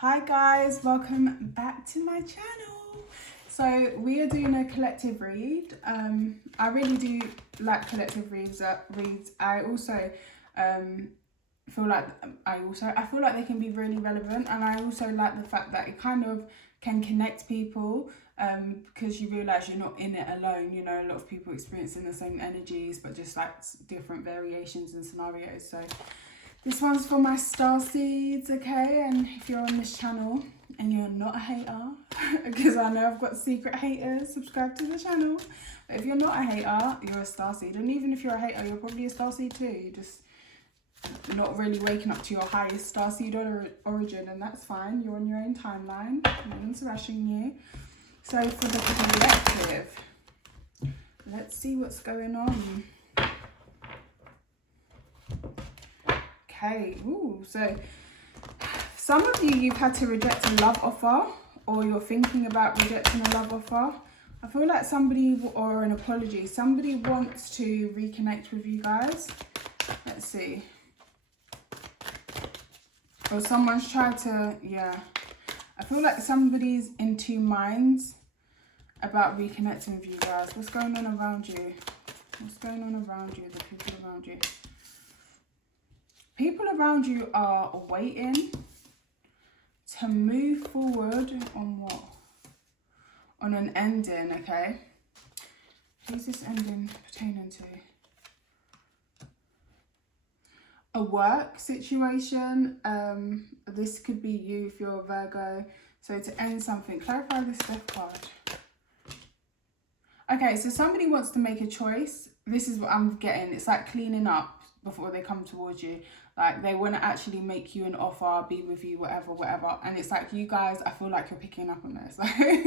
Hi guys, welcome back to my channel. So we are doing a collective read. I really do like collective reads. I also feel like I feel like they can be really relevant, and I also like the fact that it kind of can connect people because you realize you're not in it alone. You know, a lot of people experiencing the same energies, but just like different variations and scenarios. So this one's for my star seeds, okay? And if you're on this channel and you're not a hater, because I know I've got secret haters, subscribe to the channel. But if you're not a hater, you're a star seed. And even if you're a hater, you're probably a star seed too. You're just not really waking up to your highest star seed origin, and that's fine. You're on your own timeline. No one's rushing you. So for the collective, let's see what's going on. Okay, ooh, so some of you've had to reject a love offer, or you're thinking about rejecting a love offer. I feel like somebody, or an apology, somebody wants to reconnect with you guys. Let's see. Or someone's tried to, yeah. I feel like somebody's in two minds about reconnecting with you guys. What's going on around you? What's going on around you, the people around you? People around you are waiting to move forward on what? On an ending, okay? Who's this ending pertaining to? A work situation. This could be you if you're a Virgo. So to end something, clarify this death card. Okay, so somebody wants to make a choice. This is what I'm getting. It's like cleaning up before they come towards you. Like they want to actually make you an offer, be with you, whatever. And it's like you guys, I feel like you're picking up on this. Like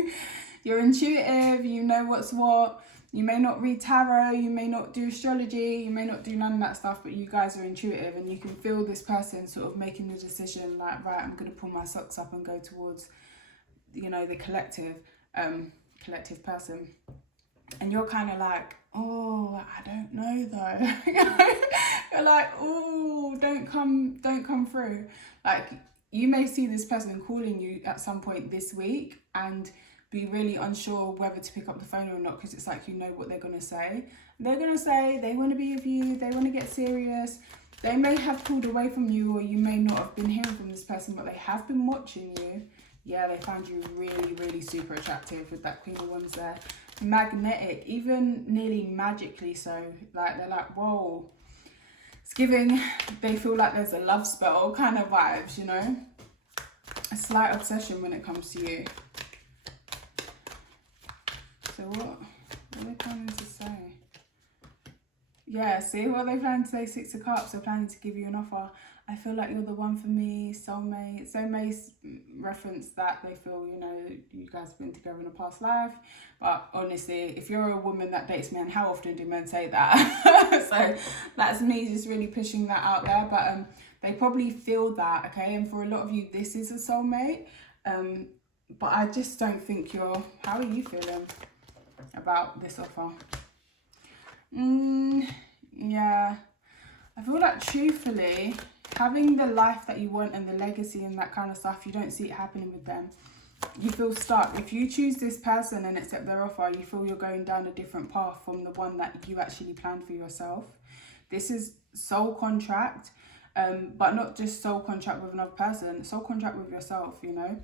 you're intuitive, you know what's what. You may not read tarot, you may not do astrology, you may not do none of that stuff, but you guys are intuitive and you can feel this person sort of making the decision like, right, I'm going to pull my socks up and go towards, you know, the collective person. And you're kind of like, oh, I don't know though. You're like, oh, don't come through. Like you may see this person calling you at some point this week and be really unsure whether to pick up the phone or not, because it's like you know what they're going to say. They're going to say they want to be with you, they want to get serious. They may have pulled away from you, or you may not have been hearing from this person, but they have been watching you. Yeah, they find you really, really super attractive with that Queen of Wands there. Magnetic, even nearly magically so. Like they're like, whoa. It's giving, they feel like there's a love spell kind of vibes, you know? A slight obsession when it comes to you. So what are they planning to say? Yeah, see what they planning to say? Six of Cups. They're planning to give you an offer. I feel like you're the one for me, soulmate. Soulmates reference that they feel, you know, you guys have been together in a past life. But honestly, if you're a woman that dates men, how often do men say that? So that's me just really pushing that out there. But they probably feel that, okay? And for a lot of you, this is a soulmate. But I just don't think you're... How are you feeling about this offer? Yeah. I feel like truthfully, having the life that you want and the legacy and that kind of stuff, you don't see it happening with them. You feel stuck. If you choose this person and accept their offer, you feel you're going down a different path from the one that you actually planned for yourself. This is soul contract, but not just soul contract with another person, soul contract with yourself, you know.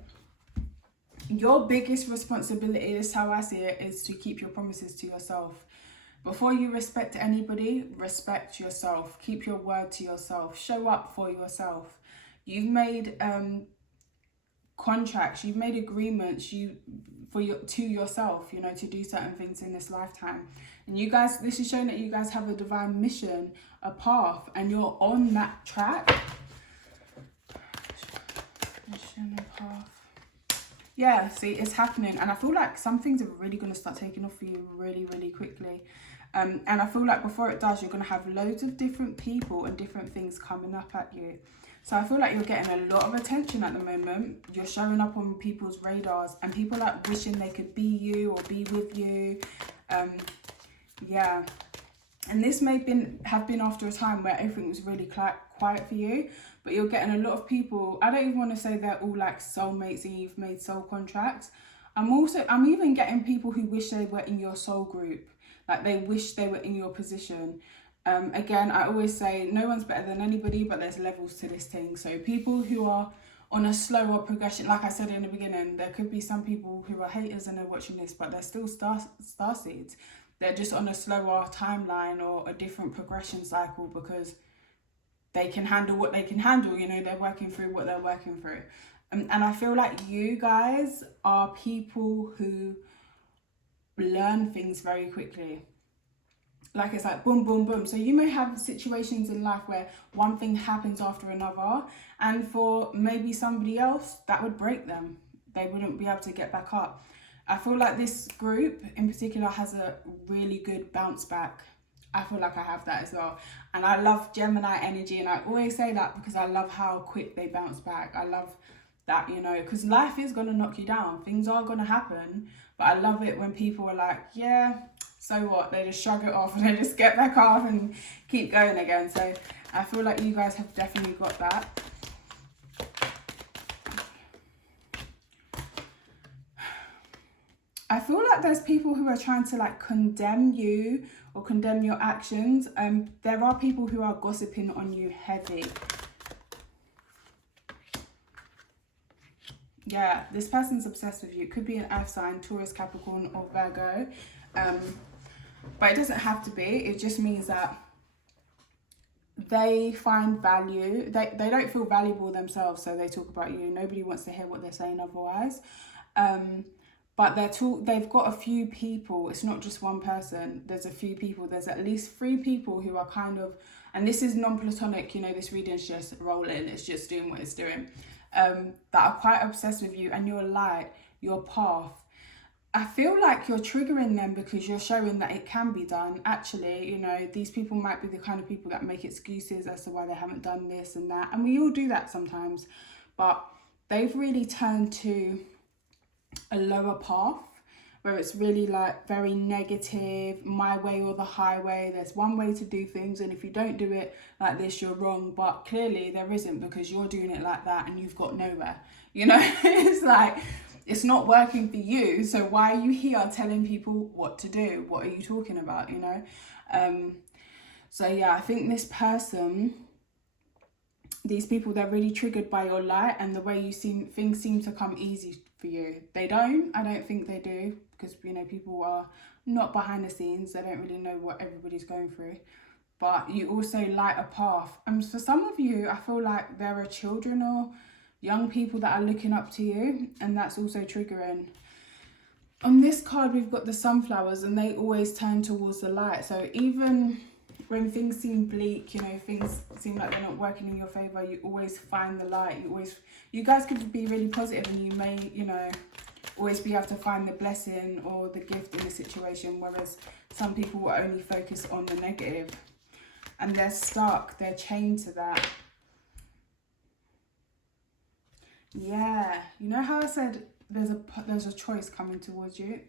Your biggest responsibility, this is how I see it, is to keep your promises to yourself. Before you respect anybody, respect yourself. Keep your word to yourself. Show up for yourself. You've made contracts, you've made agreements to yourself, you know, to do certain things in this lifetime. And you guys, this is showing that you guys have a divine mission, a path, and you're on that track. Mission and path. Yeah, see, it's happening. And I feel like some things are really going to start taking off for you really, really quickly. And I feel like before it does, you're going to have loads of different people and different things coming up at you. So I feel like you're getting a lot of attention at the moment. You're showing up on people's radars and people like wishing they could be you or be with you. Yeah. And this may have been after a time where everything was really quiet for you. but you're getting a lot of people. I don't even want to say they're all like soulmates and you've made soul contracts. I'm even getting people who wish they were in your soul group, like they wish they were in your position. Again, I always say no one's better than anybody, but there's levels to this thing. So people who are on a slower progression, like I said in the beginning, there could be some people who are haters and they're watching this, but they're still star seeds. They're just on a slower timeline or a different progression cycle because they can handle what they can handle. You know, they're working through what they're working through. And I feel like you guys are people who learn things very quickly. Like it's like boom, boom, boom. So you may have situations in life where one thing happens after another, and for maybe somebody else that would break them. They wouldn't be able to get back up. I feel like this group in particular has a really good bounce back. I feel like I have that as well. And I love Gemini energy, and I always say that because I love how quick they bounce back. I love that, you know, because life is going to knock you down. Things are going to happen. But I love it when people are like, yeah, so what? They just shrug it off and they just get back off and keep going again. So I feel like you guys have definitely got that. I feel like there's people who are trying to like condemn you or condemn your actions. There are people who are gossiping on you heavy. Yeah, this person's obsessed with you. It could be an earth sign, Taurus, Capricorn or Virgo. But it doesn't have to be. It just means that they find value. They don't feel valuable themselves, so they talk about you. Nobody wants to hear what they're saying otherwise. But they've got a few people. It's not just one person. There's a few people. There's at least 3 people who are kind of, and this is non-platonic, you know, this reading's just rolling. It's just doing what it's doing. That are quite obsessed with you and your light, your path. I feel like you're triggering them because you're showing that it can be done. Actually, you know, these people might be the kind of people that make excuses as to why they haven't done this and that. And we all do that sometimes. But they've really turned to a lower path where it's really like very negative, my way or the highway. There's one way to do things, and if you don't do it like this, you're wrong. But clearly there isn't, because you're doing it like that and you've got nowhere. You know, it's like, it's not working for you. So why are you here telling people what to do? What are you talking about, you know? So yeah, I think this person, these people, they're really triggered by your light and the way things seem to come easy for you. I don't think they do, because, you know, people are not behind the scenes. They don't really know what everybody's going through. But you also light a path. And for some of you, I feel like there are children or young people that are looking up to you, and that's also triggering. On this card, we've got the sunflowers, and they always turn towards the light. So even when things seem bleak, you know, things seem like they're not working in your favor, you always find the light. You guys could be really positive, and you may, you know, always be able to find the blessing or the gift in the situation, whereas some people will only focus on the negative, and they're stuck, they're chained to that. Yeah, you know how I said there's a choice coming towards you?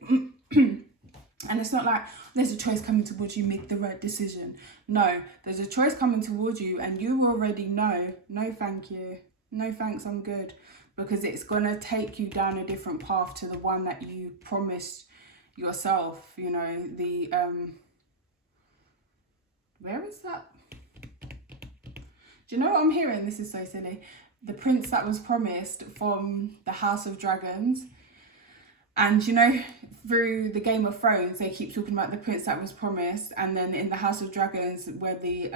And it's not like there's a choice coming towards you, make the right decision. No, there's a choice coming towards you, and you already know, no thank you, no thanks, I'm good. Because it's going to take you down a different path to the one that you promised yourself, you know, where is that? Do you know what I'm hearing? This is so silly. The prince that was promised from the House of Dragons. And, you know, through the Game of Thrones, they keep talking about the prince that was promised. And then in the House of Dragons, where the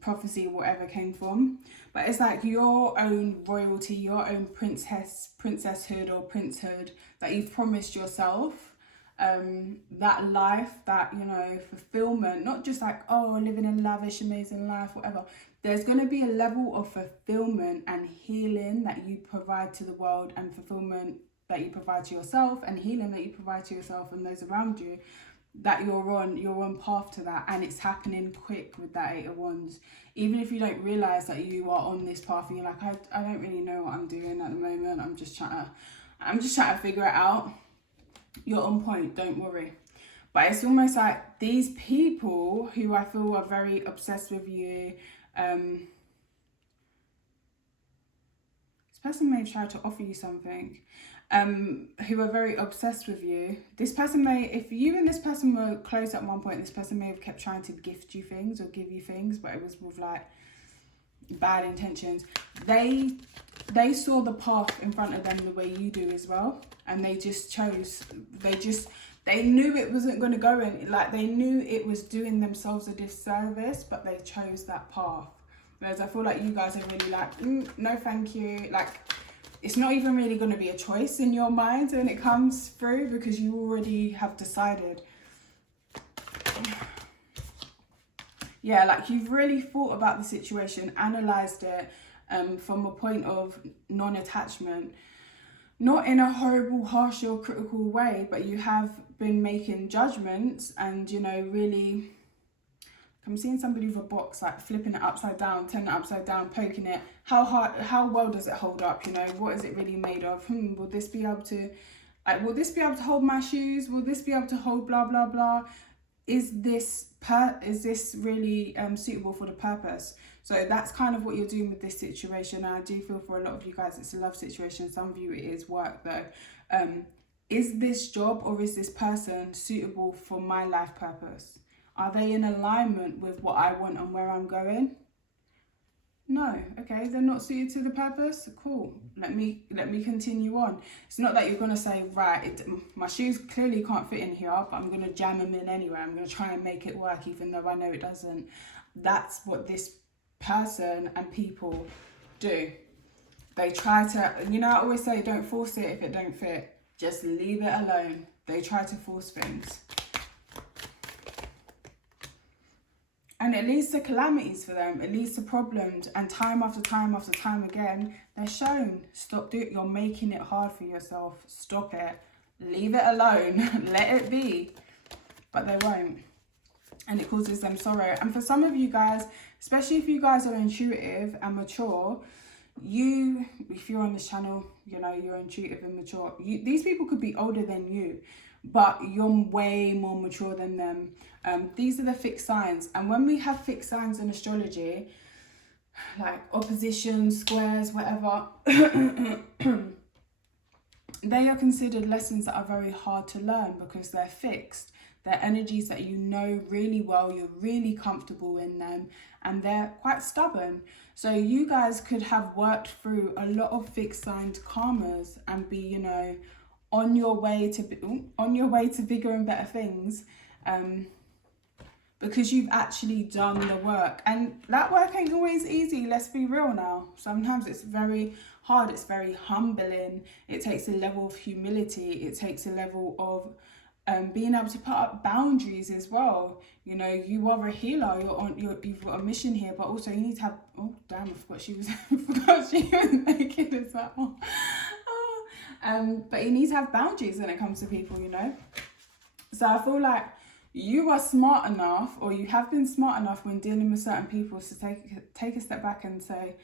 prophecy or whatever came from. But it's like your own royalty, your own princesshood or princehood that you've promised yourself. That life, that, you know, fulfillment, not just like, oh, living a lavish, amazing life, whatever. There's going to be a level of fulfillment and healing that you provide to the world, and fulfillment that you provide to yourself, and healing that you provide to yourself and those around you, that you're on path to that. And it's happening quick with that 8 of Wands. Even if you don't realize that you are on this path and you're like, I don't really know what I'm doing at the moment, I'm just trying to figure it out. You're on point, don't worry. But it's almost like these people who I feel are very obsessed with you, person may have tried to offer you something, who are very obsessed with you. This person may, if you and this person were close at one point, this person may have kept trying to gift you things or give you things, but it was with like bad intentions. They saw the path in front of them the way you do as well, and they just chose, they knew it wasn't going to go in, like they knew it was doing themselves a disservice, but they chose that path. Whereas I feel like you guys are really like, no thank you, like it's not even really going to be a choice in your mind when it comes through, because you already have decided. Yeah, like you've really thought about the situation, analysed it from a point of non-attachment. Not in a horrible, harsh or critical way, but you have been making judgments and, you know, really... I'm seeing somebody with a box, like flipping it upside down, turning it upside down, poking it. How well does it hold up? You know, what is it really made of? Will this be able to, like, will this be able to hold my shoes? Will this be able to hold blah, blah, blah? Is this really suitable for the purpose? So that's kind of what you're doing with this situation. And I do feel for a lot of you guys, it's a love situation. Some of you, it is work though. Is this job or is this person suitable for my life purpose? Are they in alignment with what I want and where I'm going? No. Okay, they're not suited to the purpose. Cool. Let me continue on. It's not that you're going to say, right, my shoes clearly can't fit in here, but I'm going to jam them in anyway. I'm going to try and make it work even though I know it doesn't. That's what this person and people do. They try to, you know, I always say, don't force it if it don't fit. Just leave it alone. They try to force things. And it leads to calamities for them. It leads to problems. And time after time after time again, they're shown. Stop doing it. You're making it hard for yourself. Stop it. Leave it alone. Let it be. But they won't. And it causes them sorrow. And for some of you guys, especially if you guys are intuitive and mature, if you're on this channel, you know, you're intuitive and mature. These people could be older than you, but you're way more mature than them. These are the fixed signs. And when we have fixed signs in astrology, like oppositions, squares, whatever, they are considered lessons that are very hard to learn because they're fixed. They're energies that you know really well, you're really comfortable in them, and they're quite stubborn. So you guys could have worked through a lot of fixed signed karmas and be, you know, on your way to bigger and better things, because you've actually done the work. And that work ain't always easy, let's be real now. Sometimes it's very hard, it's very humbling. It takes a level of humility, it takes a level of being able to put up boundaries as well. You know, you are a healer, you've got a mission here, but also you need to have, oh damn, I forgot she was naked as well. But you need to have boundaries when it comes to people, you know. So I feel like you are smart enough, or you have been smart enough when dealing with certain people, to take a step back and say,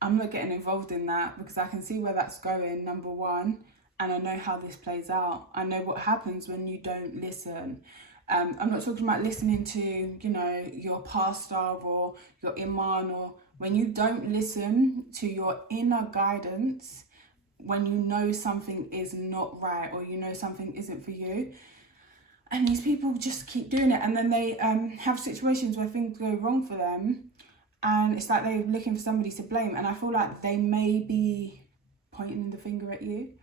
I'm not getting involved in that because I can see where that's going, number one, and I know how this plays out. I know what happens when you don't listen. I'm not talking about listening to, you know, your pastor or your imam, or when you don't listen to your inner guidance, when you know something is not right or you know something isn't for you. And these people just keep doing it, and then they have situations where things go wrong for them, and it's like they're looking for somebody to blame. And I feel like they may be pointing the finger at you,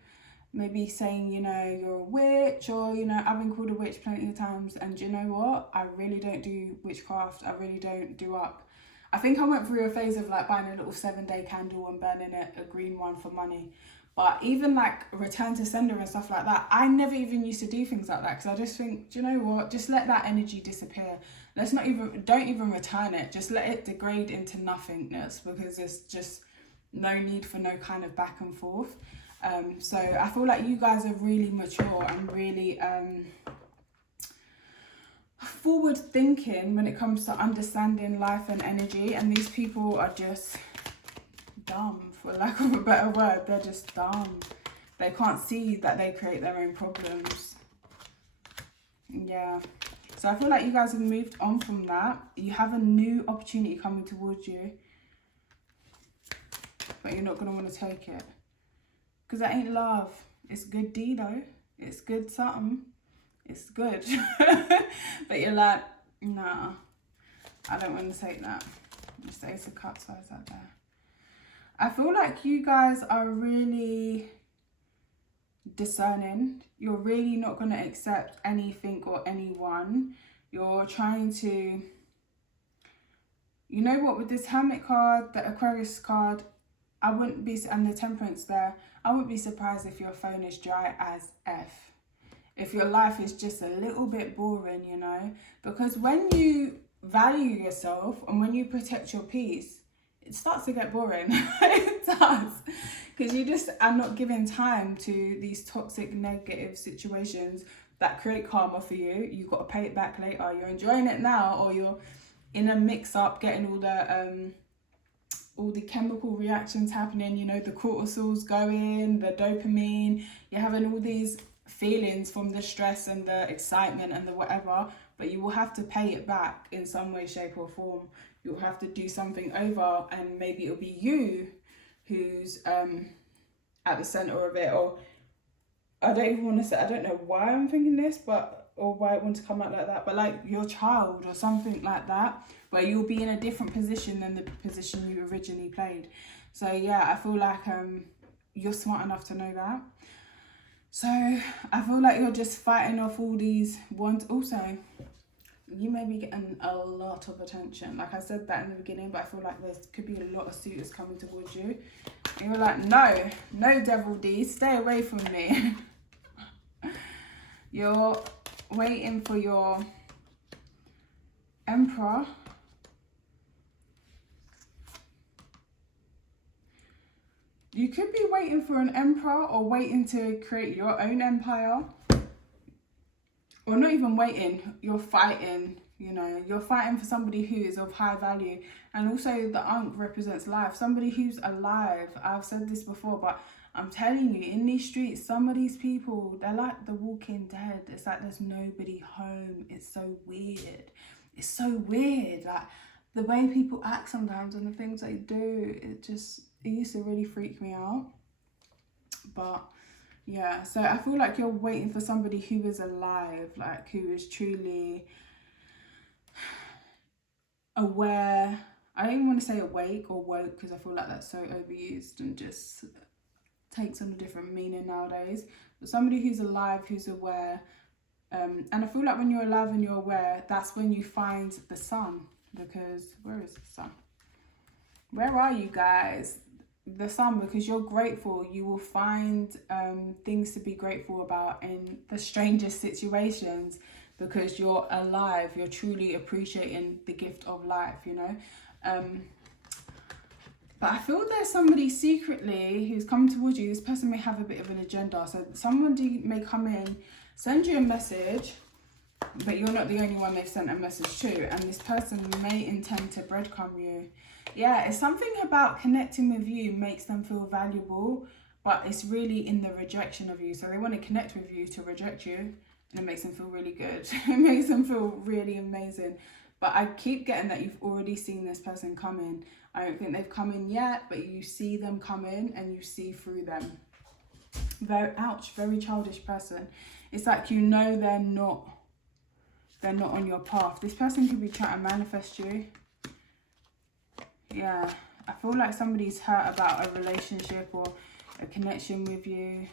maybe saying, you know, you're a witch, or, you know, I've been called a witch plenty of times, and you know what, I really don't do witchcraft, I really don't do up. I think I went through a phase of like buying a little 7-day candle and burning it, a green one, for money. But even like return to sender and stuff like that, I never even used to do things like that, because I just think, do you know what, just let that energy disappear. Don't even return it, just let it degrade into nothingness, because there's just no need for no kind of back and forth. So I feel like you guys are really mature and really forward thinking when it comes to understanding life and energy, and these people are just dumb, for lack of a better word. They're just dumb. They can't see that they create their own problems. Yeah. So I feel like you guys have moved on from that. You have a new opportunity coming towards you. but you're not going to want to take it. Because that ain't love. It's good D though. It's good something. It's good. But you're like, nah, I don't want to take that. Just the Ace of Cups vibes out there. I feel like you guys are really discerning. You're really not going to accept anything or anyone. You're trying to, you know what, with this Hermit card, the Aquarius card, I wouldn't be, and the Temperance there, I wouldn't be surprised if your phone is dry as F. If your life is just a little bit boring, you know, because when you value yourself and when you protect your peace, it starts to get boring. It does, because you just are not giving time to these toxic negative situations that create karma for you. You've got to pay it back later. You're enjoying it now, or you're in a mix up, getting all the chemical reactions happening, you know, the cortisol's going, the dopamine, you're having all these feelings from the stress and the excitement and the whatever, but you will have to pay it back in some way, shape or form. You'll have to do something over, and maybe it'll be you who's at the center of it. Or I don't even want to say, I don't know why I'm thinking this, but, or why I want to come out like that, but like your child or something like that, where you'll be in a different position than the position you originally played. So yeah, I feel like you're smart enough to know that. So I feel like you're just fighting off all these ones. Also, you may be getting a lot of attention. Like I said that in the beginning, but I feel like there could be a lot of suitors coming towards you. And you're like, no Devil D, stay away from me. You're waiting for your Emperor. You could be waiting for an emperor or waiting to create your own empire. Or not even waiting, you're fighting, you know, you're fighting for somebody who is of high value. And also the Ankh represents life, somebody who's alive. I've said this before, but I'm telling you, in these streets, some of these people, they're like the Walking Dead. It's like there's nobody home. It's so weird. It's so weird. Like the way people act sometimes and the things they do, it used to really freak me out. But yeah, so I feel like you're waiting for somebody who is alive, like who is truly aware. I don't even want to say awake or woke, because I feel like that's so overused and just takes on a different meaning nowadays. But somebody who's alive, who's aware. And I feel like when you're alive and you're aware, that's when you find the sun. Because where is the sun? Where are you guys? The sun, because you're grateful. You will find things to be grateful about in the strangest situations, because you're alive. You're truly appreciating the gift of life, you know. But I feel there's somebody secretly who's coming towards you. This person may have a bit of an agenda. So somebody may come in, send you a message, but you're not the only one they've sent a message to. And this person may intend to breadcrumb you. Yeah, it's something about connecting with you makes them feel valuable, but it's really in the rejection of you. So they want to connect with you to reject you, and it makes them feel really good. It makes them feel really amazing. But I keep getting that you've already seen this person come in. I don't think they've come in yet, but you see them come in and you see through them. Very childish person. It's like, you know, they're not on your path. This person could be trying to manifest you. Yeah, I feel like somebody's hurt about a relationship or a connection with you.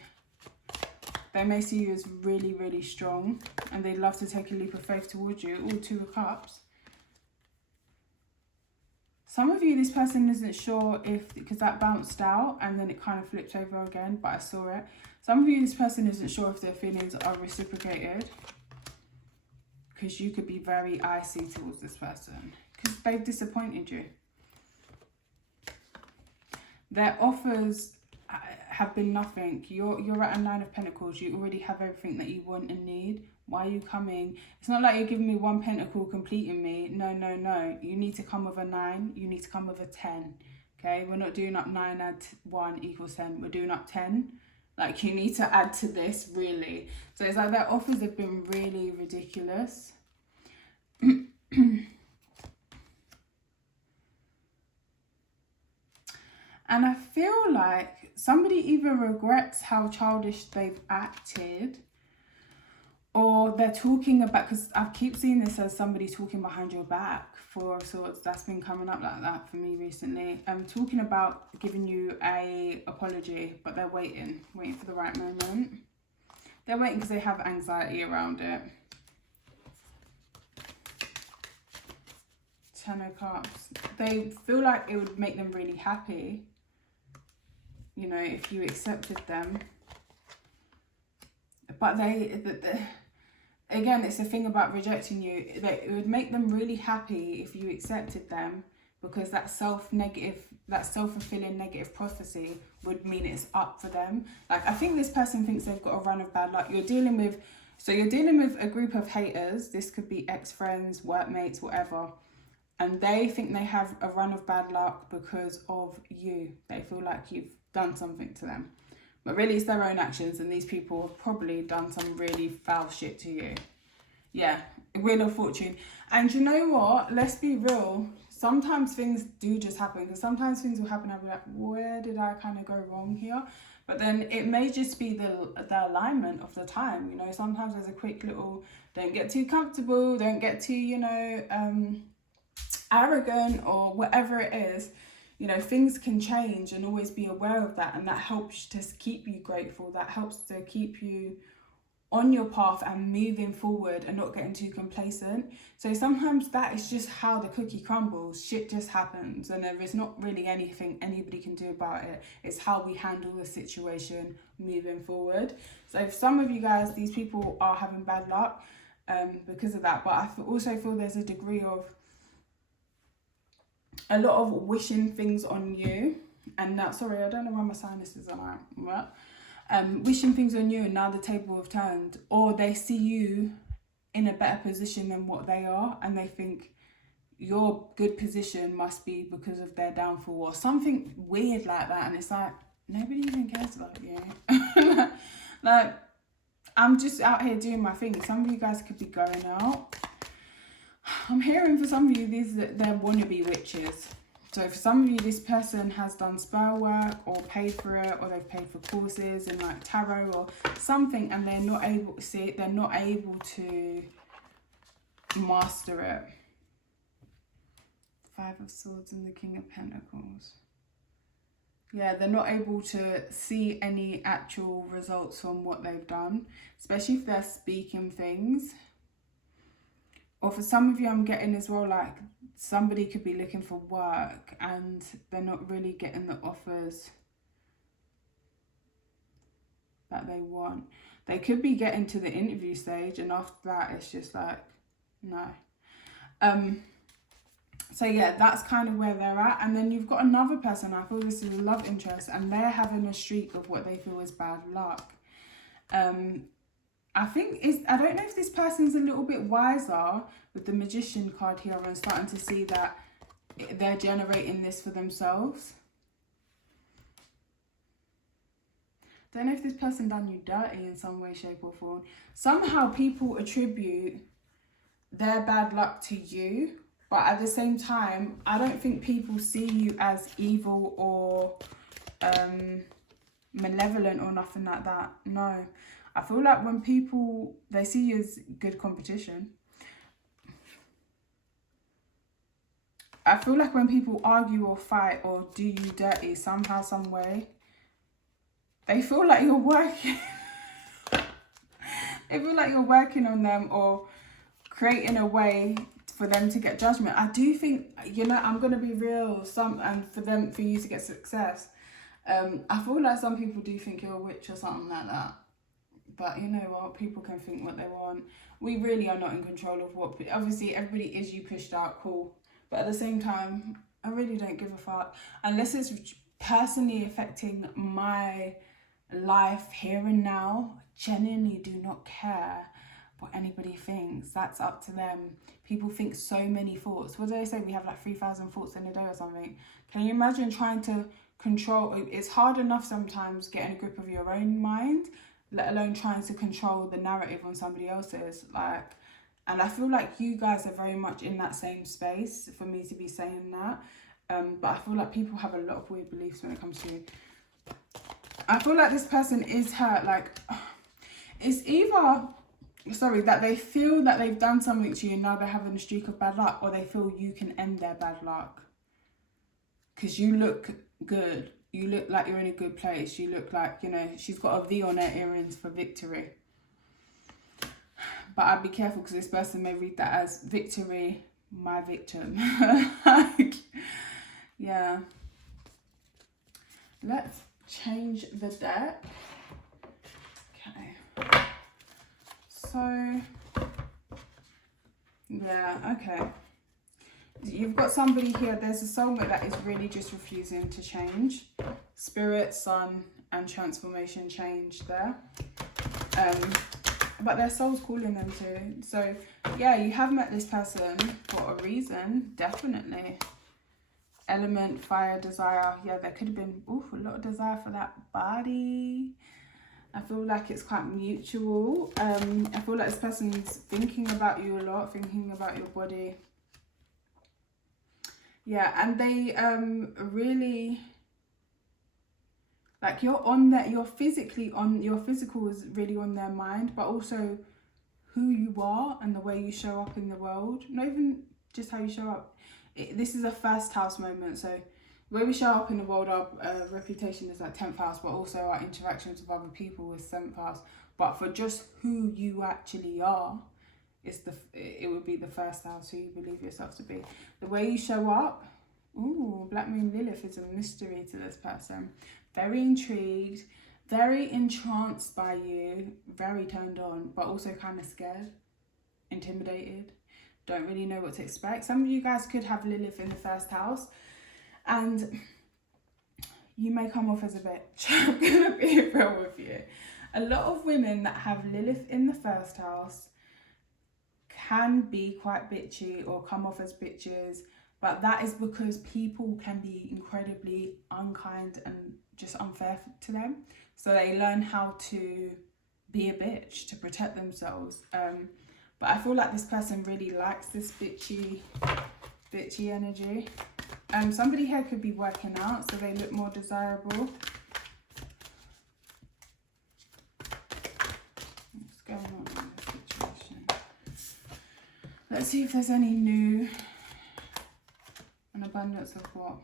They may see you as really, really strong, and they'd love to take a leap of faith towards you. All Two of Cups. Some of you, this person isn't sure if, because that bounced out and then it kind of flipped over again, but I saw it. Some of you, this person isn't sure if their feelings are reciprocated, because you could be very icy towards this person because they've disappointed you. Their offers have been nothing. You're at a 9 of Pentacles. You already have everything that you want and need. Why are you coming? It's not like you're giving me 1 pentacle completing me. No. You need to come with a 9. You need to come with a 10. Okay? We're not doing up 9 add 1 equals 10. We're doing up 10. Like, you need to add to this, really. So it's like their offers have been really ridiculous. And I feel like somebody either regrets how childish they've acted, or they're talking about, because I keep seeing this as somebody talking behind your back, Four of Swords. That's been coming up like that for me recently. Talking about giving you a apology, but they're waiting for the right moment. They're waiting because they have anxiety around it. Ten of Cups. They feel like it would make them really happy, you know, if you accepted them. But again, it's the thing about rejecting you. It would make them really happy if you accepted them, because that self-fulfilling negative prophecy would mean it's up for them. Like, I think this person thinks they've got a run of bad luck. You're dealing with a group of haters. This could be ex-friends, workmates, whatever. And they think they have a run of bad luck because of you. They feel like you've done something to them. But really, it's their own actions, and these people have probably done some really foul shit to you. Yeah, Wheel of Fortune. And you know what? Let's be real. Sometimes things do just happen, because sometimes things will happen and I'll be like, where did I kind of go wrong here? But then it may just be the alignment of the time. You know, sometimes there's a quick little, don't get too comfortable, don't get too, you know, arrogant or whatever it is. You know, things can change, and always be aware of that, and that helps to keep you grateful. That helps to keep you on your path and moving forward and not getting too complacent. So sometimes that is just how the cookie crumbles. Shit just happens, and there is not really anything anybody can do about it. It's how we handle the situation moving forward. So for some of you guys, these people are having bad luck because of that. But I also feel there's a degree of a lot of wishing things on you, and now, sorry, I don't know why my sinuses are like, what? Wishing things on you, and now the table have turned, or they see you in a better position than what they are, and they think your good position must be because of their downfall, or something weird like that. And it's like, nobody even cares about you. Like, I'm just out here doing my thing. Some of you guys could be going out. I'm hearing for some of you, they're wannabe witches. So for some of you, this person has done spell work or paid for it, or they've paid for courses in like tarot or something, and they're not able to see it. They're not able to master it. Five of Swords and the King of Pentacles. Yeah, they're not able to see any actual results from what they've done, especially if they're speaking things. Or for some of you, I'm getting as well, like, somebody could be looking for work and they're not really getting the offers that they want. They could be getting to the interview stage, and after that, it's just like, no. So yeah, that's kind of where they're at. And then you've got another person, I feel this is a love interest, and they're having a streak of what they feel is bad luck. I don't know if this person's a little bit wiser with the Magician card here. I'm starting to see that they're generating this for themselves. Don't know if this person done you dirty in some way, shape or form. Somehow people attribute their bad luck to you, but at the same time, I don't think people see you as evil or malevolent or nothing like that. No. I feel like when people, they see you as good competition. I feel like when people argue or fight or do you dirty somehow, some way, they feel like you're working. They feel like you're working on them or creating a way for them to get judgment. I do think, you know, I'm going to be real, and for you to get success. I feel like some people do think you're a witch or something like that. But you know what? People can think what they want. We really are not in control of what... Obviously, everybody is you pushed out, cool. But at the same time, I really don't give a fuck. Unless it's personally affecting my life here and now, I genuinely do not care what anybody thinks. That's up to them. People think so many thoughts. What do they say? We have like 3,000 thoughts in a day or something. Can you imagine trying to control... It's hard enough sometimes getting a grip of your own mind, let alone trying to control the narrative on somebody else's. And I feel like you guys are very much in that same space for me to be saying that. But I feel like people have a lot of weird beliefs when it comes to you. I feel like this person is hurt. Like, it's either, sorry, that they feel that they've done something to you and now they're having a streak of bad luck, or they feel you can end their bad luck. Because you look good. You look like you're in a good place. You look like, you know, she's got a V on her earrings for victory. But I'd be careful because this person may read that as victory, my victim. Like, yeah. Let's change the deck. Okay. So, yeah, okay. You've got somebody here, there's a soulmate that is really just refusing to change. Spirit, sun, and transformation change there. But their soul's calling them to. So, yeah, you have met this person for a reason, definitely. Element, fire, desire. Yeah, there could have been a lot of desire for that body. I feel like it's quite mutual. I feel like this person's thinking about you a lot, thinking about your body. Yeah, and they really, like, you're on that, you're physically on, your physical is really on their mind, but also who you are and the way you show up in the world. Not even just how you show up. This is a first house moment, so the way we show up in the world, our reputation is like 10th house, but also our interactions with other people is 7th house. But for just who you actually are, it would be the first house, who you believe yourself to be. The way you show up, Black Moon Lilith is a mystery to this person. Very intrigued, very entranced by you, very turned on, but also kind of scared, intimidated, don't really know what to expect. Some of you guys could have Lilith in the first house, and you may come off as a bitch. I'm gonna be real with you. A lot of women that have Lilith in the first house can be quite bitchy or come off as bitches, but that is because people can be incredibly unkind and just unfair to them. So they learn how to be a bitch to protect themselves. But I feel like this person really likes this bitchy energy. Somebody here could be working out, so they look more desirable. What's going on in this situation? Let's see if there's any new, an abundance of what?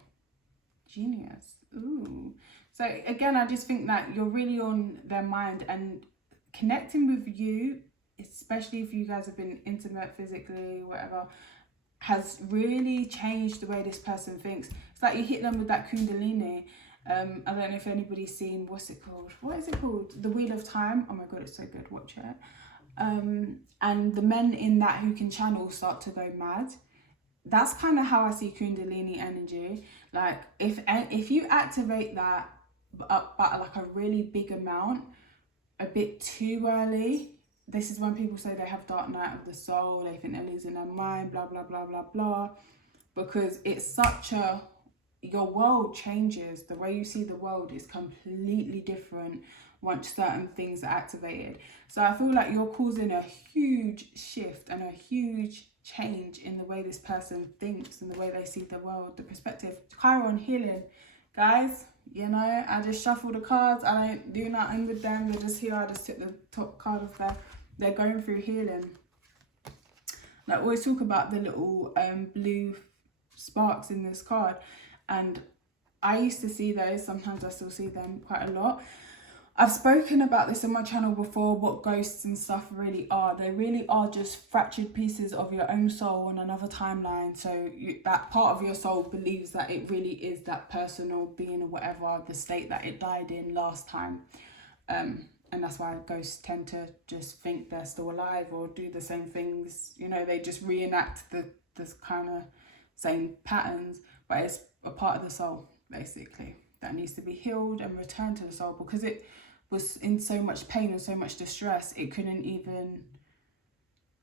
Genius. Ooh. So again, I just think that you're really on their mind, and connecting with you, especially if you guys have been intimate physically, whatever, has really changed the way this person thinks. It's like you hit them with that kundalini. I don't know if anybody's seen, what's it called? What is it called? The Wheel of Time. Oh my God, it's so good. Watch it. And the men in that who can channel start to go mad. That's kind of how I see kundalini energy. Like if you activate that, but like a really big amount, a bit too early, this is when people say they have dark night of the soul, they think they're losing their mind, blah, blah, blah, blah, blah. Because it's such a, your world changes. The way you see the world is completely different once certain things are activated. So I feel like you're causing a huge shift and a huge change in the way this person thinks and the way they see the world, the perspective. Chiron healing. Guys, you know, I just shuffle the cards. I don't do nothing with them. They're just here. I just took the top card off there. They're going through healing. Like, I always talk about the little blue sparks in this card, and I used to see those. Sometimes I still see them quite a lot. I've spoken about this on my channel before, what ghosts and stuff really are. They really are just fractured pieces of your own soul on another timeline. So that part of your soul believes that it really is that person or being or whatever, the state that it died in last time. And that's why ghosts tend to just think they're still alive or do the same things. You know, they just reenact this kind of same patterns, but it's a part of the soul, basically, that needs to be healed and returned to the soul, because it was in so much pain and so much distress, it couldn't even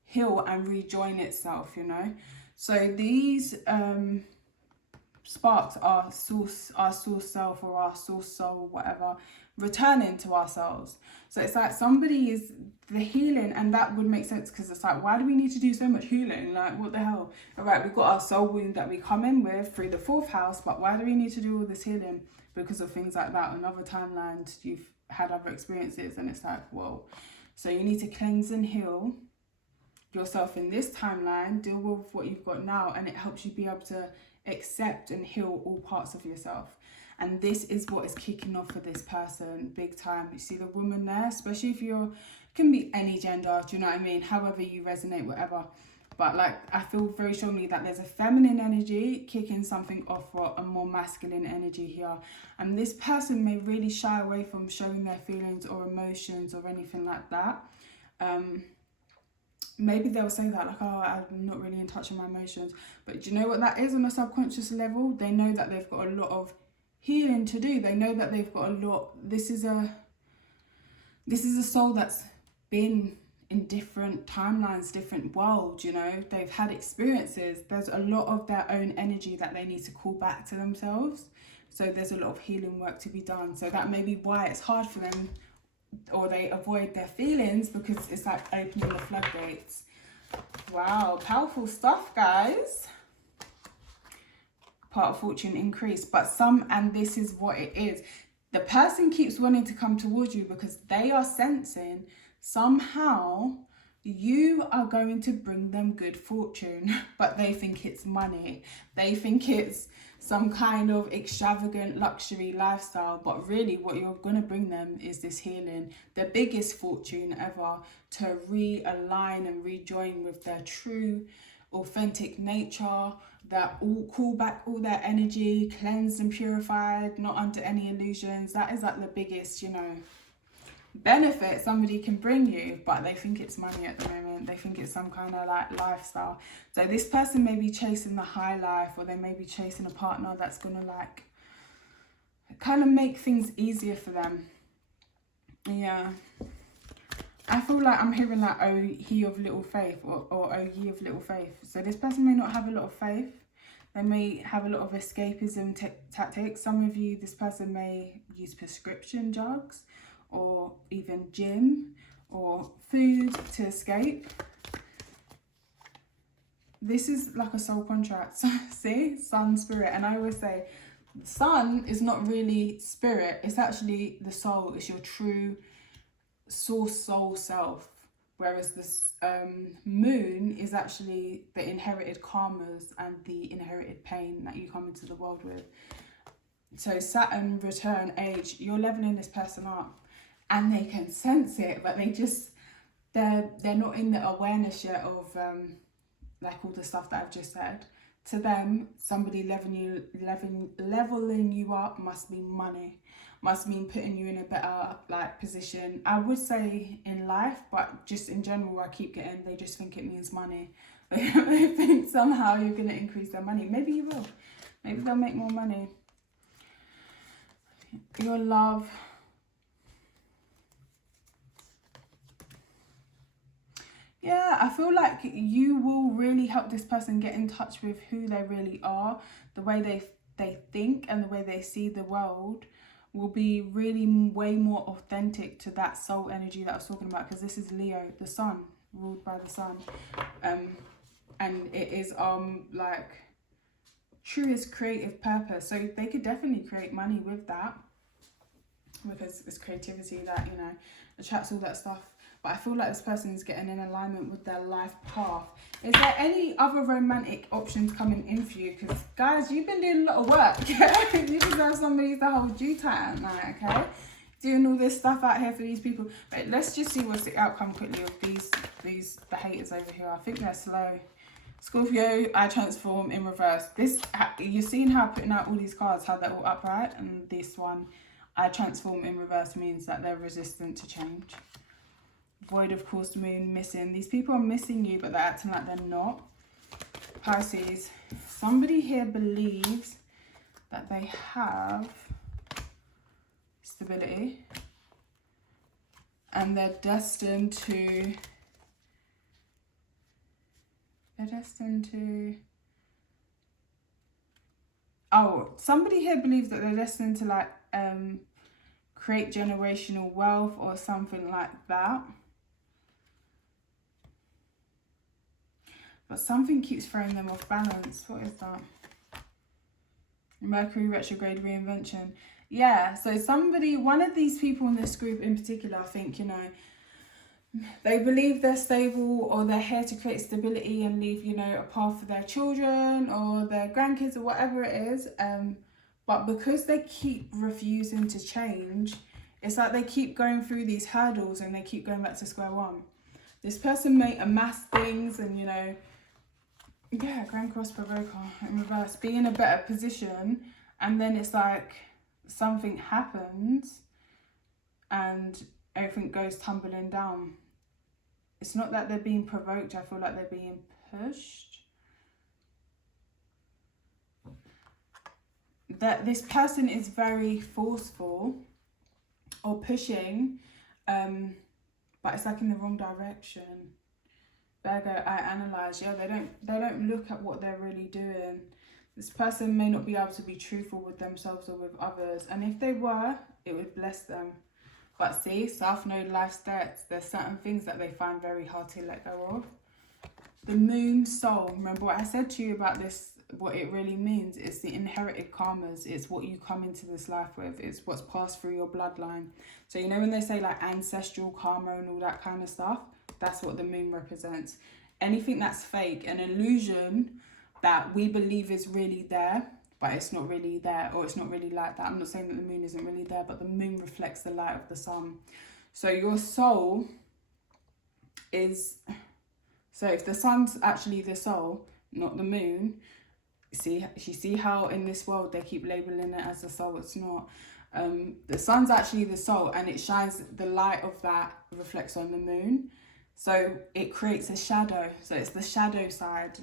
heal and rejoin itself, you know. So these sparks, our source self or our source soul, whatever, returning to ourselves. So it's like somebody is the healing, and that would make sense, because it's like, why do we need to do so much healing? Like, what the hell? All right, we've got our soul wound that we come in with through the 4th house, but why do we need to do all this healing? Because of things like that. On other timelines, you've had other experiences, and it's like, whoa. So you need to cleanse and heal yourself in this timeline, deal with what you've got now, and it helps you be able to accept and heal all parts of yourself. And this is what is kicking off for this person big time. You see the woman there, especially if you're, can be any gender, do you know what I mean? However you resonate, whatever. But like, I feel very strongly that there's a feminine energy kicking something off for a more masculine energy here. And this person may really shy away from showing their feelings or emotions or anything like that. Maybe they'll say that, like, oh, I'm not really in touch with my emotions. But do you know what that is on a subconscious level? They know that they've got a lot of healing to do. They know that they've got a lot. This is a soul that's been in different timelines, different worlds, you know. They've had experiences. There's a lot of their own energy that they need to call back to themselves. So there's a lot of healing work to be done. So that may be why it's hard for them, or they avoid their feelings, because it's like opening the floodgates. Wow, powerful stuff, guys. Part of fortune increase, but and this is what it is. The person keeps wanting to come towards you because they are sensing somehow you are going to bring them good fortune, but they think it's money. They think it's some kind of extravagant luxury lifestyle, but really what you're going to bring them is this healing, the biggest fortune ever, to realign and rejoin with their true authentic nature, that all call back all their energy, cleansed and purified, not under any illusions. That is like the biggest, you know, benefit somebody can bring you, but they think it's money at the moment. They think it's some kind of like lifestyle. So this person may be chasing the high life, or they may be chasing a partner that's gonna like kind of make things easier for them. Yeah, I feel like I'm hearing like, oh, he of little faith, or oh, ye of little faith. So this person may not have a lot of faith. They may have a lot of escapism tactics. Some of you, this person may use prescription drugs, or even gym or food to escape. This is like a soul contract. See, sun, spirit. And I always say, sun is not really spirit. It's actually the soul. It's your true source soul self. Whereas this moon is actually the inherited karmas and the inherited pain that you come into the world with. So Saturn, return, age, you're leveling this person up. And they can sense it, but they're not in the awareness yet of like all the stuff that I've just said. To them, somebody leveling you up must mean money, must mean putting you in a better like position. I would say in life, but just in general, I keep getting, they just think it means money. They think somehow you're going to increase their money. Maybe you will. Maybe they'll make more money. Your love. Yeah, I feel like you will really help this person get in touch with who they really are. The way they think and the way they see the world will be really way more authentic to that soul energy that I was talking about, because this is Leo, the sun, ruled by the sun. And it is like truest creative purpose. So they could definitely create money with that, because it's creativity that, you know, attracts all that stuff. But I feel like this person is getting in alignment with their life path. Is there any other romantic options coming in for you? Because, guys, you've been doing a lot of work. You deserve somebody to hold you tight at night, okay? Doing all this stuff out here for these people. But let's just see what's the outcome quickly of the haters over here. I think they're slow. Scorpio, I transform in reverse. This, you're seeing how I'm putting out all these cards, how they're all upright. And this one, I transform in reverse, means that they're resistant to change. Void of course, moon, missing. These people are missing you, but they're acting like they're not. Pisces, somebody here believes that they have stability and they're destined to oh, somebody here believes that they're destined to like create generational wealth or something like that. But something keeps throwing them off balance. What is that? Mercury retrograde reinvention. Yeah, so somebody, one of these people in this group in particular, I think, you know, they believe they're stable, or they're here to create stability and leave, you know, a path for their children or their grandkids or whatever it is. But because they keep refusing to change, it's like they keep going through these hurdles and they keep going back to square one. This person may amass things and, you know, yeah, Grand Cross Provoker in reverse, be in a better position, and then it's like something happens and everything goes tumbling down. It's not that they're being provoked, I feel like they're being pushed. That this person is very forceful or pushing, but it's like in the wrong direction. Virgo, I analyze. Yeah, they don't look at what they're really doing. This person may not be able to be truthful with themselves or with others, and if they were, it would bless them. But see, South Node life stats, there's certain things that they find very hard to let go of. The moon soul, remember what I said to you about this, what it really means? It's the inherited karmas. It's what you come into this life with. It's what's passed through your bloodline. So you know when they say like ancestral karma and all that kind of stuff, that's what the moon represents. Anything that's fake, an illusion that we believe is really there, but it's not really there, or it's not really like that. I'm not saying that the moon isn't really there, but the moon reflects the light of the sun. So your soul is, so if the sun's actually the soul, not the moon, you see how in this world they keep labeling it as the soul. It's not. The sun's actually the soul, and it shines, the light of that reflects on the moon. So it creates a shadow. So it's the shadow side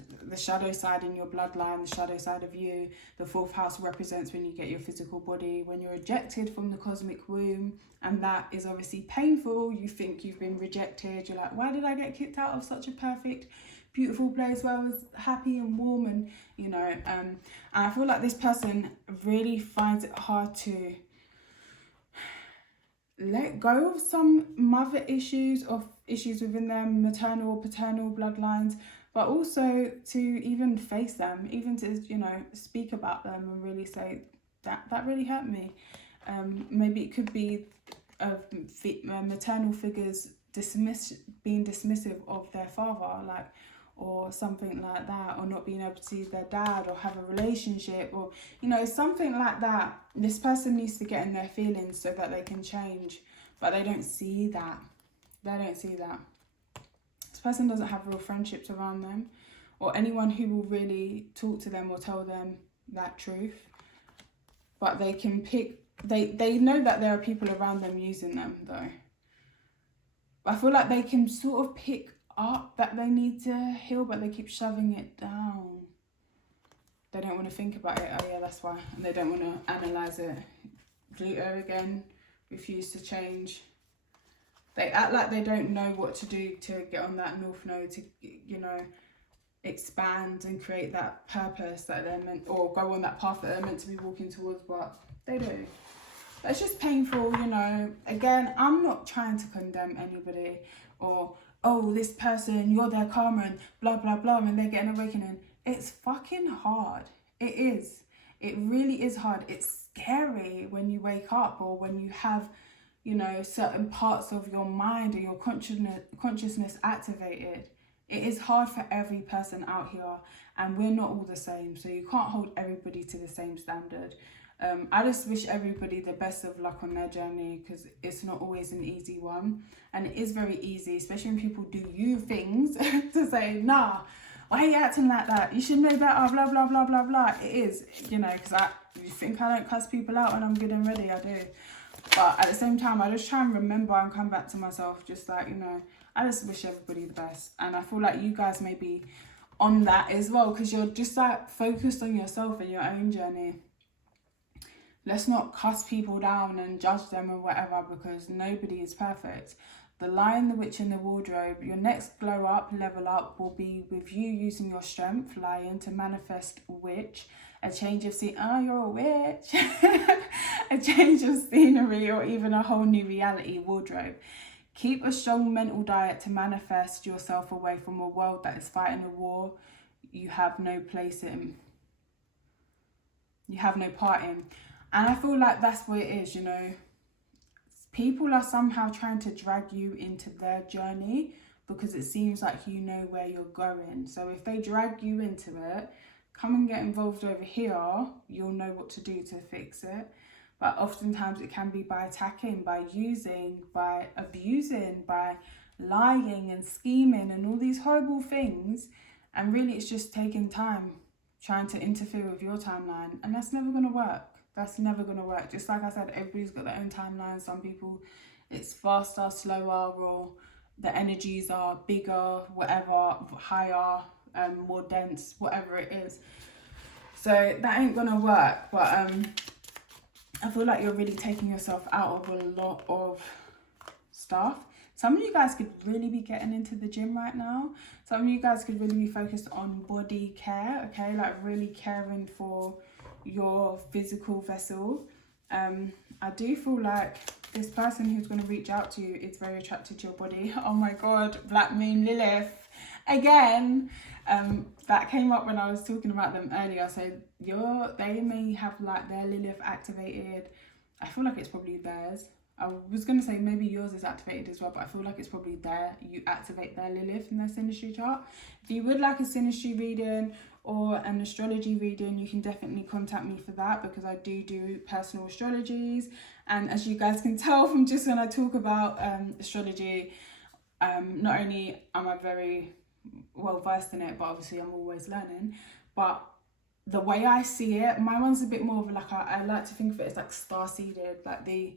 in your bloodline, the shadow side of you. The fourth house represents when you get your physical body, when you're ejected from the cosmic womb. And that is obviously painful. You think you've been rejected. You're like, why did I get kicked out of such a perfect, beautiful place where I was happy and warm? And, you know, and I feel like this person really finds it hard to let go of some mother issues, of issues within their maternal or paternal bloodlines, but also to even face them, even to, you know, speak about them and really say that really hurt me. Maybe it could be maternal figures being dismissive of their father, like, or something like that, or not being able to see their dad or have a relationship, or, you know, something like that. This person needs to get in their feelings so that they can change, but they don't see that. This person doesn't have real friendships around them, or anyone who will really talk to them or tell them that truth. But they can pick, they know that there are people around them using them though. But I feel like they can sort of pick up that they need to heal, but they keep shoving it down. They don't want to think about it. Oh yeah, that's why. And they don't want to analyze it. Pluto again, refuse to change. They act like they don't know what to do to get on that North Node, to, you know, expand and create that purpose that they're meant, or go on that path that they're meant to be walking towards, but they do. It's just painful, you know. Again, I'm not trying to condemn anybody, or, oh, this person, you're their karma, and blah, blah, blah, and they're getting awakening. It's fucking hard. It is. It really is hard. It's scary when you wake up, or when you have, you know, certain parts of your mind or your consciousness activated. It is hard for every person out here, and we're not all the same, so you can't hold everybody to the same standard. I just wish everybody the best of luck on their journey, because it's not always an easy one, and it is very easy, especially when people do you things to say, nah, why are you acting like that? You should know better, blah, blah, blah, blah, blah. It is, you know, because you think I don't cuss people out when I'm good and ready, I do. But at the same time, I just try and remember and come back to myself, just like, you know, I just wish everybody the best. And I feel like you guys may be on that as well, because you're just like focused on yourself and your own journey. Let's not cuss people down and judge them or whatever, because nobody is perfect. The Lion, the Witch and the Wardrobe, your next glow up, level up will be with you using your strength, Lion, to manifest Witch, a change of scene. Oh, you're a witch. A change of scenery, or even a whole new reality wardrobe. Keep a strong mental diet to manifest yourself away from a world that is fighting a war you have no place in. You have no part in. And I feel like that's what it is, you know. People are somehow trying to drag you into their journey because it seems like you know where you're going. So if they drag you into it, come and get involved over here, you'll know what to do to fix it. But oftentimes it can be by attacking, by using, by abusing, by lying and scheming and all these horrible things. And really it's just taking time, trying to interfere with your timeline. And that's never going to work. That's never going to work. Just like I said, everybody's got their own timeline. Some people, it's faster, slower, or the energies are bigger, whatever, higher, more dense, whatever it is. So that ain't going to work. But I feel like you're really taking yourself out of a lot of stuff. Some of you guys could really be getting into the gym right now. Some of you guys could really be focused on body care, okay? Like really caring for your physical vessel. I do feel like this person who's going to reach out to you is very attracted to your body. Oh my God, Black Moon Lilith. Again, that came up when I was talking about them earlier. So they may have like their Lilith activated. I feel like it's probably theirs. I was going to say maybe yours is activated as well, but I feel like it's probably you activate their Lilith in their synastry chart. If you would like a synastry reading or an astrology reading, you can definitely contact me for that, because I do personal astrologies. And as you guys can tell from just when I talk about astrology, not only am I very well versed in it, but obviously I'm always learning. But the way I see it, my one's a bit more of like, I like to think of it as like star-seeded, like the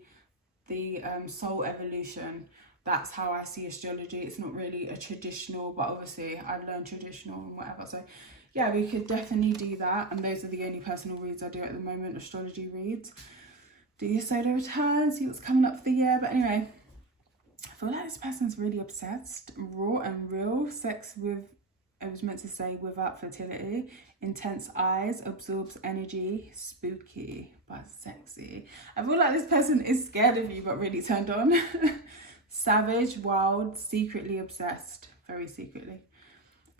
soul evolution. That's how I see astrology. It's not really a traditional, but obviously I learned traditional and whatever. So yeah, we could definitely do that. And those are the only personal reads I do at the moment, astrology reads. Do your solar return, see what's coming up for the year. But anyway, I feel like this person's really obsessed. Raw and real, sex with, I was meant to say without fertility. Intense eyes, absorbs energy, spooky but sexy. I feel like this person is scared of you but really turned on. Savage, wild, secretly obsessed, very secretly.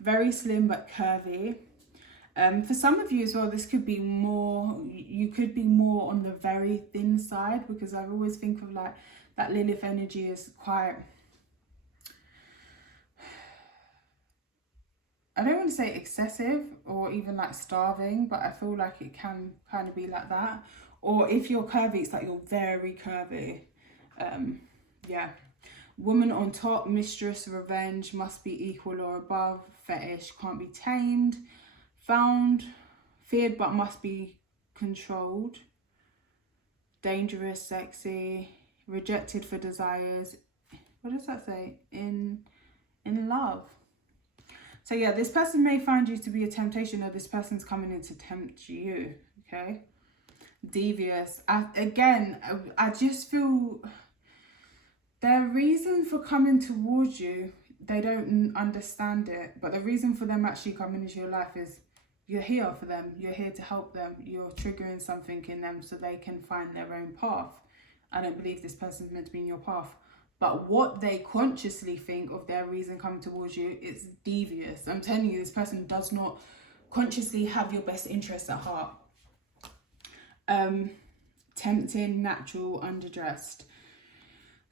Very slim but curvy. For some of you as well, this could be more, you could be more on the very thin side, because I always think of like that Lilith energy is quite, I don't want to say excessive or even like starving, but I feel like it can kind of be like that. Or if you're curvy, it's like you're very curvy. Yeah. Woman on top, mistress, revenge, must be equal or above, fetish, can't be tamed, found, feared but must be controlled, dangerous, sexy, rejected for desires. What does that say? In love. So yeah, this person may find you to be a temptation, or this person's coming in to tempt you, okay? Devious. I just feel their reason for coming towards you, they don't understand it. But the reason for them actually coming into your life is you're here for them. You're here to help them. You're triggering something in them so they can find their own path. I don't believe this person's meant to be in your path. But what they consciously think of their reason coming towards you, it's devious. I'm telling you, this person does not consciously have your best interests at heart. Tempting, natural, underdressed.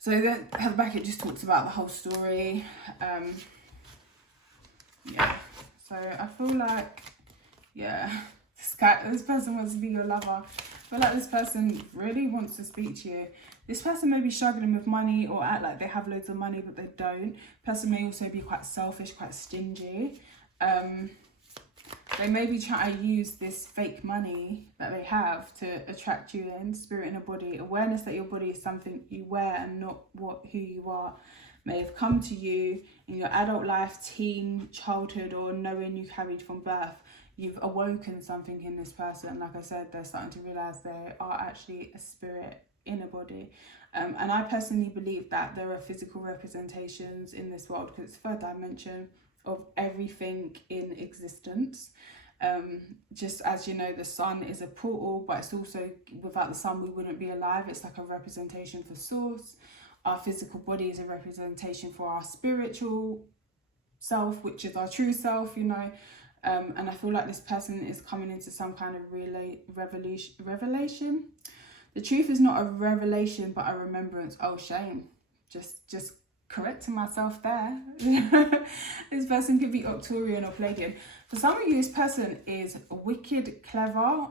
So at the back it just talks about the whole story. Yeah. So I feel like, yeah, this person wants to be your lover. I feel like this person really wants to speak to you. This person may be struggling with money or act like they have loads of money but they don't. Person may also be quite selfish, quite stingy. They may be trying to use this fake money that they have to attract you in, spirit in a body. Awareness that your body is something you wear and not who you are may have come to you in your adult life, teen, childhood, or knowing you carried from birth. You've awoken something in this person. Like I said, they're starting to realise they are actually a spirit in a body. And I personally believe that there are physical representations in this world, because it's third dimension, of everything in existence. Just as you know, the sun is a portal, but it's also, without the sun we wouldn't be alive. It's like a representation for source. Our physical body is a representation for our spiritual self, which is our true self, you know. And I feel like this person is coming into some kind of revelation. The truth is not a revelation, but a remembrance. Oh, shame. Just correcting myself there. This person could be Octorian or Palladian. For some of you, this person is wicked clever.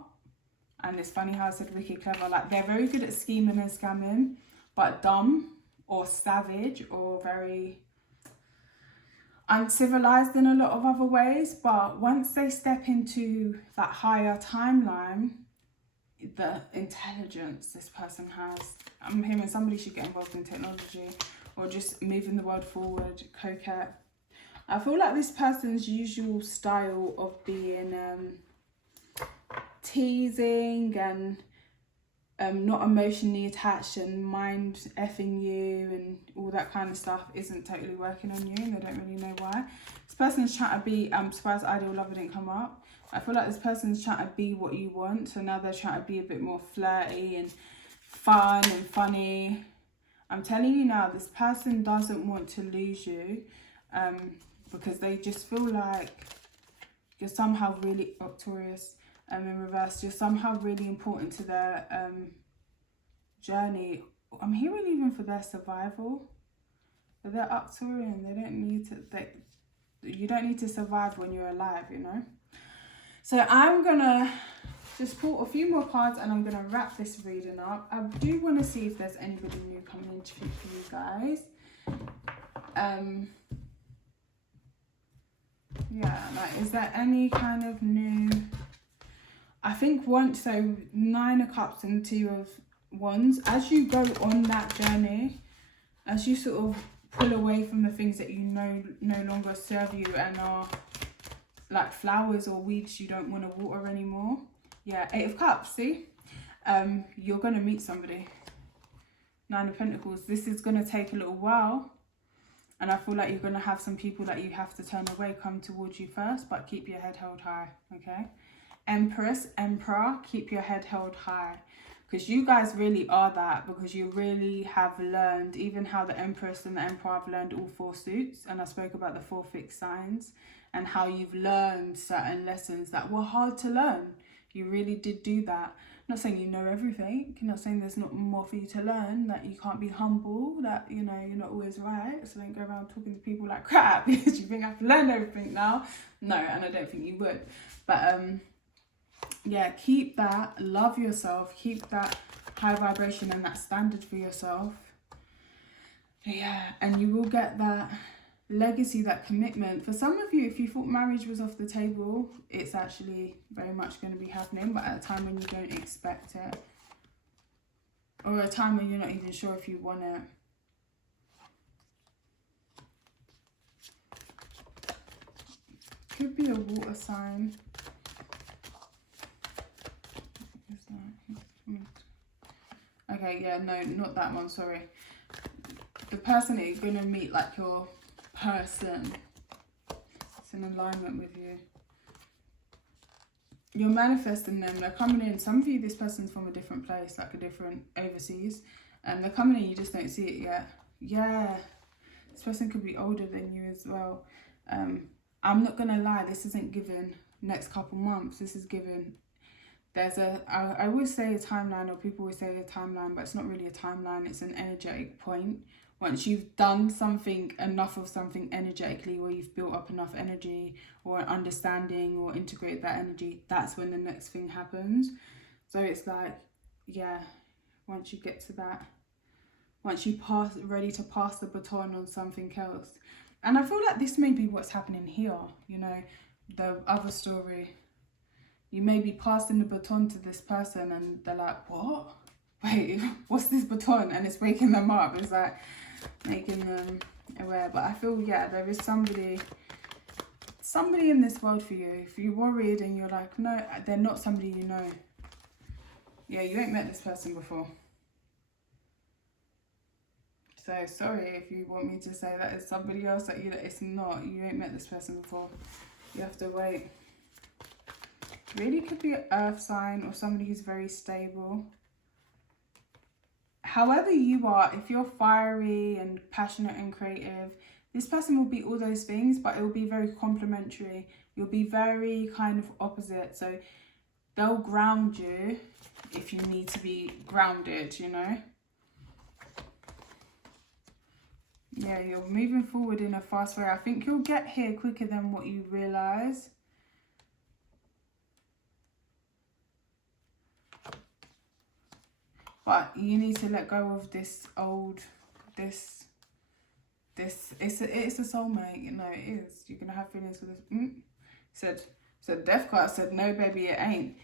And it's funny how I said wicked clever. Like, they're very good at scheming and scamming, but dumb or savage or very uncivilized in a lot of other ways. But once they step into that higher timeline, the intelligence this person has, I'm hearing somebody should get involved in technology or just moving the world forward, coquette. I feel like this person's usual style of being teasing and not emotionally attached and mind effing you and all that kind of stuff isn't totally working on you, and they don't really know why. This person is trying to be, I'm surprised ideal lover didn't come up. I feel like this person's trying to be what you want, so now they're trying to be a bit more flirty and fun and funny. I'm telling you now, this person doesn't want to lose you, because they just feel like you're somehow really Octorious. In reverse, you're somehow really important to their journey. I'm hearing even for their survival. But they're Arcturian. They don't need to. You don't need to survive when you're alive, you know. So I'm gonna just pull a few more cards and I'm gonna wrap this reading up. I do want to see if there's anybody new coming into it for you guys. Yeah, like, is there any kind of new? I think once, so 9 of Cups and 2 of Wands, as you go on that journey, as you sort of pull away from the things that you know no longer serve you and are like flowers or weeds you don't want to water anymore. Yeah, 8 of Cups, see? You're going to meet somebody. 9 of Pentacles. This is going to take a little while. And I feel like you're going to have some people that you have to turn away, come towards you first, but keep your head held high, okay? Empress, Emperor, keep your head held high. Because you guys really are that, because you really have learned, even how the Empress and the Emperor have learned all 4 suits. And I spoke about the 4 fixed signs and how you've learned certain lessons that were hard to learn. You really did do that. I'm not saying you know everything. I'm not saying there's not more for you to learn, that you can't be humble, that, you know, you're not always right. So don't go around talking to people like crap because you think I've learned everything now. No, and I don't think you would. But yeah, keep that, love yourself, keep that high vibration and that standard for yourself. Yeah, and you will get that legacy, that commitment. For some of you, if you thought marriage was off the table, it's actually very much going to be happening, but at a time when you don't expect it, or a time when you're not even sure if you want it. Could be a water sign. Okay, yeah, no, not that one, sorry. The person that you're going to meet, like your person, it's in alignment with you. You're manifesting them, they're coming in. Some of you, this person's from a different place, like a different overseas, and they're coming in, you just don't see it yet. Yeah, this person could be older than you as well. I'm not going to lie, this isn't given next couple months, this is given. There's I always say a timeline, or people always say a timeline, but it's not really a timeline, it's an energetic point. Once you've done something, enough of something energetically, where you've built up enough energy or understanding or integrated that energy, that's when the next thing happens. So it's like, yeah, once you get to that, once you ready to pass the baton on something else. And I feel like this may be what's happening here, you know, the other story. You may be passing the baton to this person and they're like, what? Wait, what's this baton? And it's waking them up. It's like making them aware. But I feel, yeah, there is somebody in this world for you. If you're worried and you're like, no, they're not somebody you know. Yeah, you ain't met this person before. So sorry if you want me to say that it's somebody else that it's not. You ain't met this person before. You have to wait. Really could be an earth sign or somebody who's very stable. However you are, if you're fiery and passionate and creative, this person will be all those things, but it will be very complementary. You'll be very kind of opposite. So they'll ground you if you need to be grounded, you know. Yeah, you're moving forward in a fast way. I think you'll get here quicker than what you realise. But you need to let go of this old, it's a soulmate, you know, it is. You're going to have feelings for this. Said death card said, no, baby, it ain't.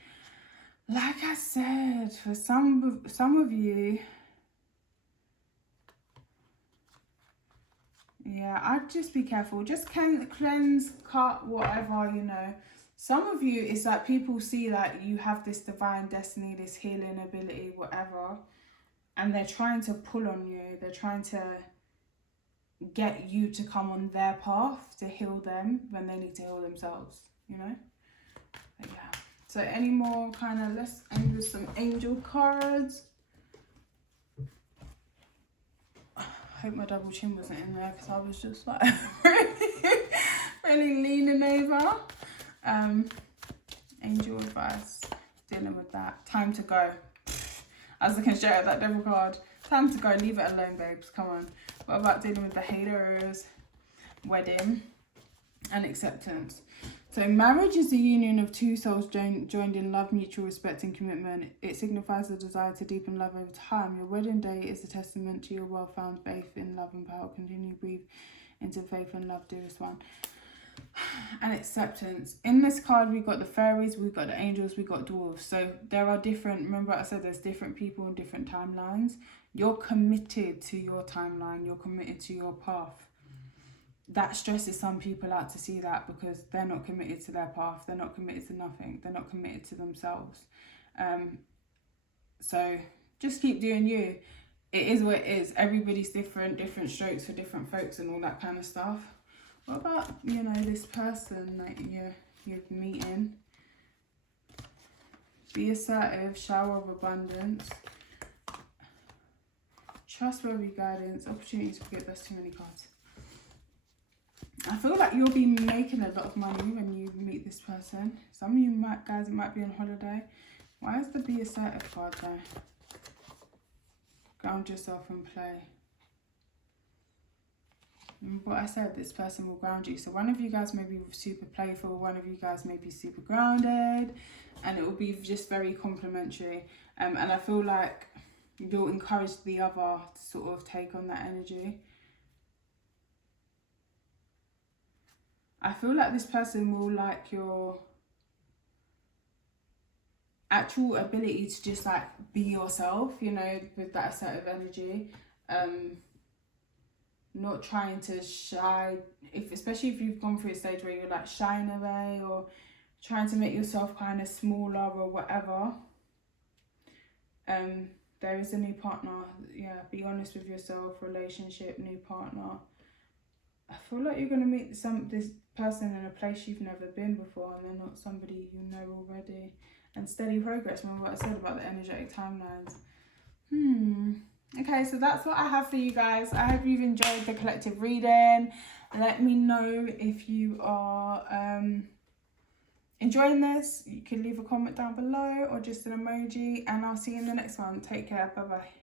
Like I said, for some of you, yeah, I'd just be careful. Just cleanse, cut, whatever, you know. Some of you, it's like people see that you have this divine destiny, this healing ability, whatever, and they're trying to pull on you. They're trying to get you to come on their path to heal them when they need to heal themselves, you know? But yeah. So any more kind of, let's end with some angel cards. I hope my double chin wasn't in there because I was just like really leaning over. Angel advice, dealing with that. Time to go. I was looking straight at that devil card. Time to go, leave it alone, babes. Come on. What about dealing with the haters, wedding, and acceptance? So marriage is the union of two souls joined in love, mutual respect, and commitment. It signifies a desire to deepen love over time. Your wedding day is a testament to your well-found faith in love and power. Continue, breathe into faith and love, dearest one. And acceptance. In this card, we got the fairies, we got the angels, we got dwarves. So there are different, remember I said there's different people in different timelines. You're committed to your timeline, you're committed to your path. That stresses some people out to see that because they're not committed to their path, they're not committed to nothing, they're not committed to themselves. So just keep doing you. It is what it is. Everybody's different strokes for different folks and all that kind of stuff. What about, you know, this person that you're meeting? Be assertive, shower of abundance, trustworthy guidance, opportunity to forget. That's too many cards. I feel like you'll be making a lot of money when you meet this person. Some of you guys might be on holiday. Why is the be assertive card there? Ground yourself and play. What I said, this person will ground you. So one of you guys may be super playful, one of you guys may be super grounded, and it will be just very complimentary. And I feel like you'll encourage the other to sort of take on that energy. I feel like this person will like your actual ability to just like be yourself, you know, with that assertive energy. Not trying to shy, especially if you've gone through a stage where you're like shying away or trying to make yourself kind of smaller or whatever. There is a new partner. Yeah, be honest with yourself. Relationship, new partner. I feel like you're going to meet this person in a place you've never been before, and they're not somebody you know already. And steady progress. Remember what I said about the energetic timelines. Okay, so that's what I have for you guys. I hope you've enjoyed the collective reading. Let me know if you are enjoying this. You can leave a comment down below or just an emoji, and I'll see you in the next one. Take care. Bye bye.